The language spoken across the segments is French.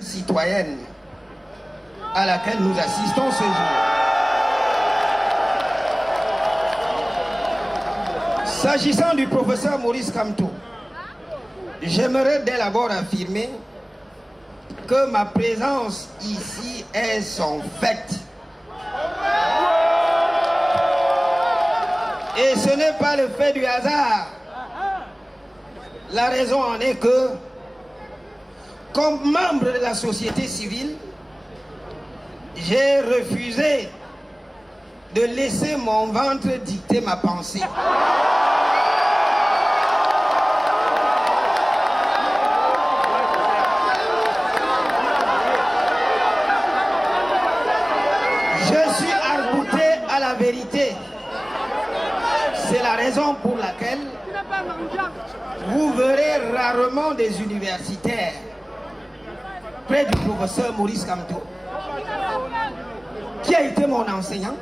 citoyenne à laquelle nous assistons ce jour. S'agissant du professeur Maurice Kamto, j'aimerais dès l'abord affirmer que ma présence ici est son fait. Et ce n'est pas le fait du hasard. La raison en est que, comme membre de la société civile, j'ai refusé de laisser mon ventre dicter ma pensée. Je suis arc-bouté à la vérité. C'est la raison pour laquelle vous verrez rarement des universitaires près du professeur Maurice Kamto, qui a été mon enseignant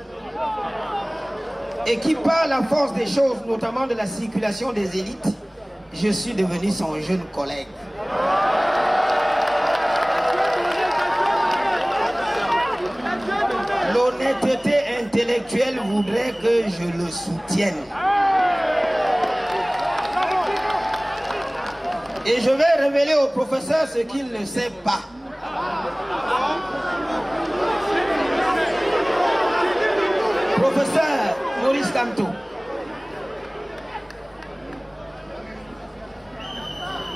et qui, par la force des choses, notamment de la circulation des élites, je suis devenu son jeune collègue. L'honnêteté intellectuelle voudrait que je le soutienne. Et je vais révéler au professeur ce qu'il ne sait pas. Professeur Maurice Kamto,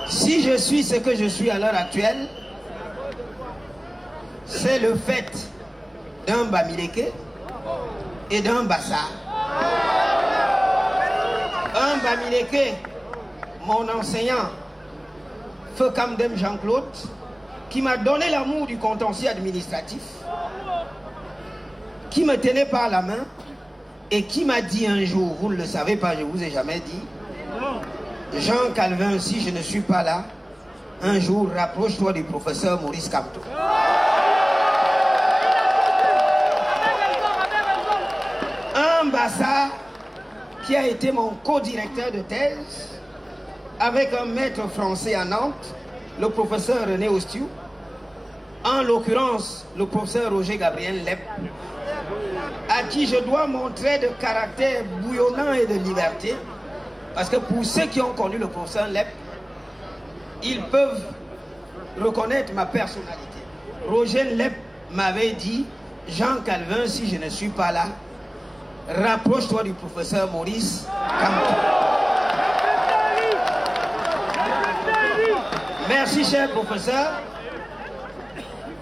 si je suis ce que je suis à l'heure actuelle, c'est le fait d'un Bamileke et d'un Bassa. Un Bamileke, mon enseignant, Feu Kamdem Jean-Claude, qui m'a donné l'amour du contentieux administratif, qui me tenait par la main et qui m'a dit un jour, vous ne le savez pas, je ne vous ai jamais dit, Jean Calvin, si je ne suis pas là, un jour rapproche-toi du professeur Maurice Kamto. Un Bassa qui a été mon co-directeur de thèse avec un maître français à Nantes, le professeur René Ostiou, en l'occurrence le professeur Roger Gabriel Lep, à qui je dois mon trait de caractère bouillonnant et de liberté, parce que pour ceux qui ont connu le professeur Lep, ils peuvent reconnaître ma personnalité. Roger Lep m'avait dit, Jean Calvin, si je ne suis pas là, rapproche-toi du professeur Maurice Kamto. Merci, cher professeur.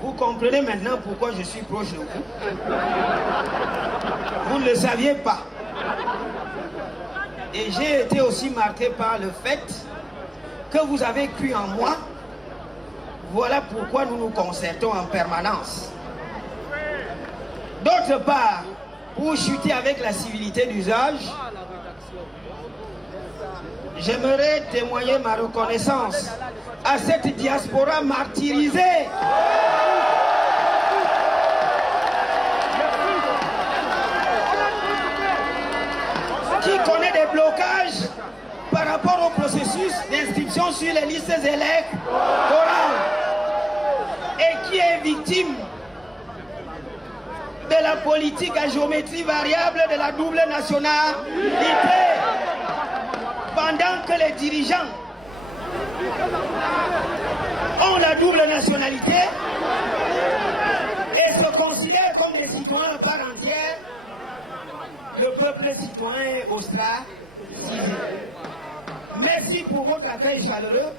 Vous comprenez maintenant pourquoi je suis proche de vous. Vous ne le saviez pas. Et j'ai été aussi marqué par le fait que vous avez cru en moi. Voilà pourquoi nous nous concertons en permanence. D'autre part, pour chuter avec la civilité d'usage, j'aimerais témoigner ma reconnaissance à cette diaspora martyrisée. Qui connaît des blocages par rapport au processus d'inscription sur les listes électorales et qui est victime de la politique à géométrie variable de la double nationalité, pendant que les dirigeants ont la double nationalité et se considèrent comme des citoyens à part entière. Le peuple citoyen est ostracisé. Merci pour votre accueil chaleureux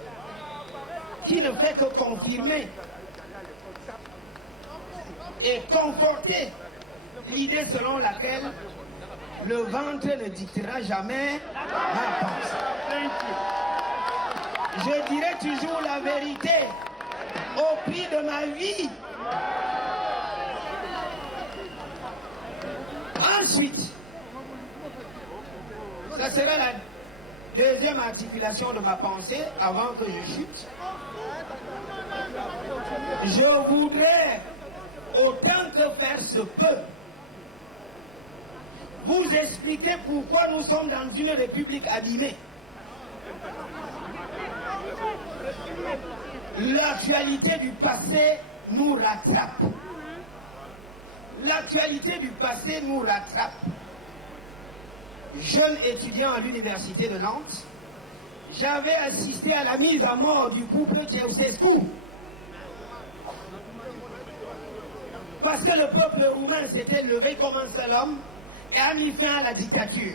qui ne fait que confirmer et conforter l'idée selon laquelle le ventre ne dictera jamais ma pensée. Je dirai toujours la vérité au prix de ma vie. Ensuite, ça sera la deuxième articulation de ma pensée avant que je chute. Je voudrais, autant que faire se peut, vous expliquer pourquoi nous sommes dans une république abîmée. L'actualité du passé nous rattrape. L'actualité du passé nous rattrape. Jeune étudiant à l'université de Nantes, j'avais assisté à la mise à mort du couple Ceausescu. Parce que le peuple roumain s'était levé comme un seul homme et a mis fin à la dictature.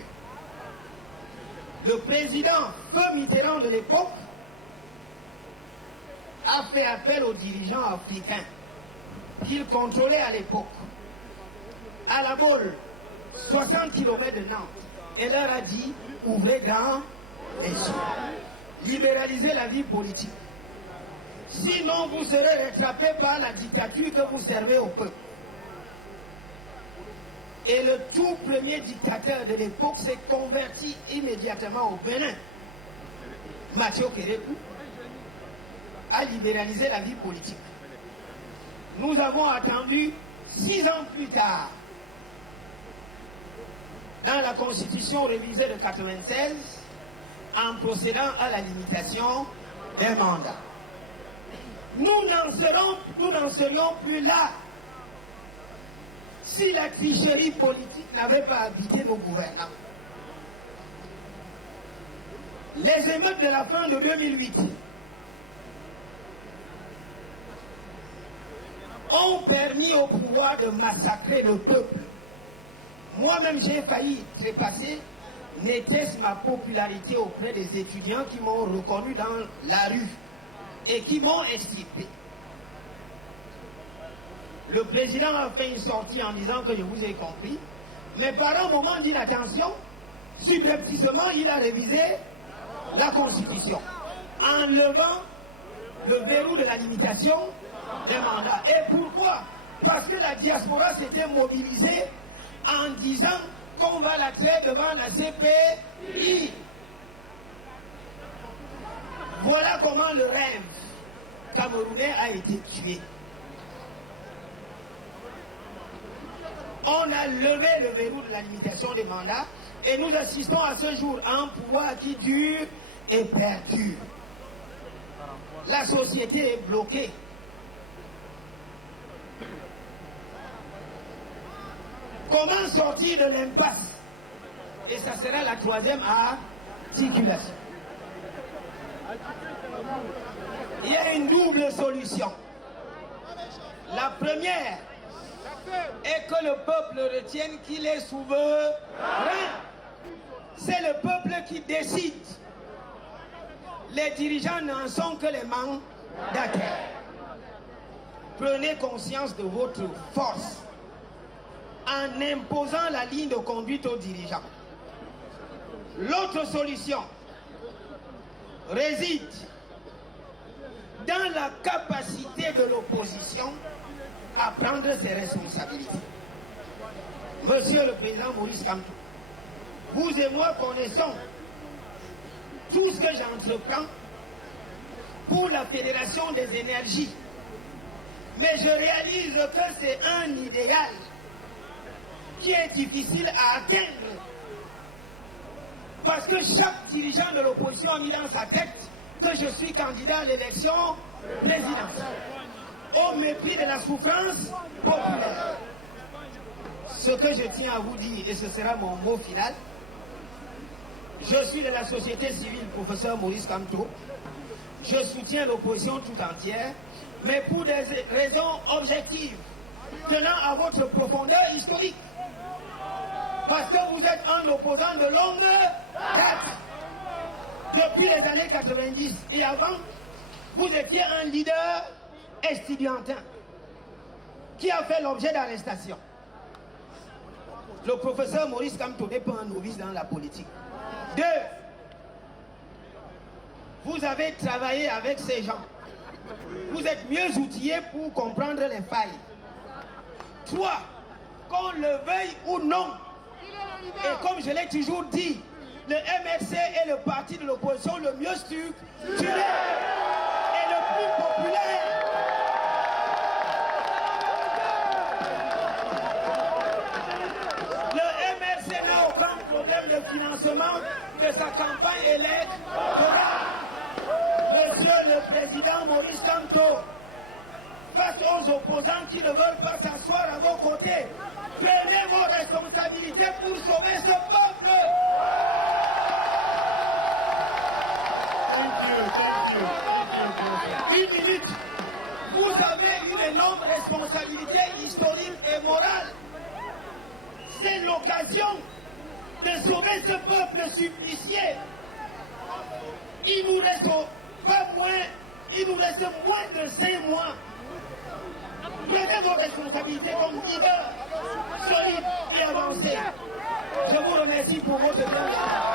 Le président Feu Mitterrand de l'époque a fait appel aux dirigeants africains qu'il contrôlait à l'époque, à La Baule, 60 km de Nantes, et leur a dit, ouvrez grand les yeux, libéralisez la vie politique. Sinon, vous serez rattrapé par la dictature que vous servez au peuple. Et le tout premier dictateur de l'époque s'est converti immédiatement au Bénin. Mathieu Kérékou a libéralisé la vie politique. Nous avons attendu 6 ans plus tard, dans la Constitution révisée de 1996, en procédant à la limitation des mandats. Nous n'en serions plus là si la tricherie politique n'avait pas habité nos gouvernants. Les émeutes de la fin de 2008 ont permis au pouvoir de massacrer le peuple. Moi-même, j'ai failli trépasser, n'était-ce ma popularité auprès des étudiants qui m'ont reconnu dans la rue et qui m'ont extirpé. Le président a fait une sortie en disant que je vous ai compris, mais par un moment d'inattention, subrepticement, il a révisé la Constitution en levant le verrou de la limitation des mandats. Et pourquoi? Parce que la diaspora s'était mobilisée en disant qu'on va la traiter devant la CPI. Voilà comment le rêve camerounais a été tué. On a levé le verrou de la limitation des mandats et nous assistons à ce jour à un pouvoir qui dure et perdure. La société est bloquée. Comment sortir de l'impasse? Et ça sera la troisième articulation. Il y a une double solution. La première est que le peuple retienne qu'il est souverain. C'est le peuple qui décide. Les dirigeants n'en sont que les mandataires. Prenez conscience de votre force en imposant la ligne de conduite aux dirigeants. L'autre solution réside dans la capacité de l'opposition à prendre ses responsabilités. Monsieur le Président Maurice Kamto, vous et moi connaissons tout ce que j'entreprends pour la Fédération des énergies. Mais je réalise que c'est un idéal qui est difficile à atteindre. Parce que chaque dirigeant de l'opposition a mis dans sa tête que je suis candidat à l'élection présidentielle, au mépris de la souffrance populaire. Ce que je tiens à vous dire, et ce sera mon mot final, je suis de la société civile, professeur Maurice Kamto. Je soutiens l'opposition tout entière, mais pour des raisons objectives, tenant à votre profondeur historique. Parce que vous êtes un opposant de longue date. Depuis les années 90 et avant, vous étiez un leader estudiantin qui a fait l'objet d'arrestation. Le professeur Maurice Kamto n'est pas un novice dans la politique. 2. Vous avez travaillé avec ces gens. Vous êtes mieux outillés pour comprendre les failles. 3. Qu'on le veuille ou non, et comme je l'ai toujours dit, le MRC est le parti de l'opposition le mieux structuré et le plus populaire. Le MRC n'a aucun problème de financement de sa campagne électorale. Monsieur le le président Maurice Kamto, face aux opposants qui ne veulent pas s'asseoir à vos côtés, prenez vos responsabilités pour sauver ce peuple. Une minute. Vous avez une énorme responsabilité historique et morale. C'est l'occasion de sauver ce peuple supplicié. Il nous reste moins de 5 mois. Prenez vos responsabilités comme leader solide et avancé. Je vous remercie pour votre bienveillance.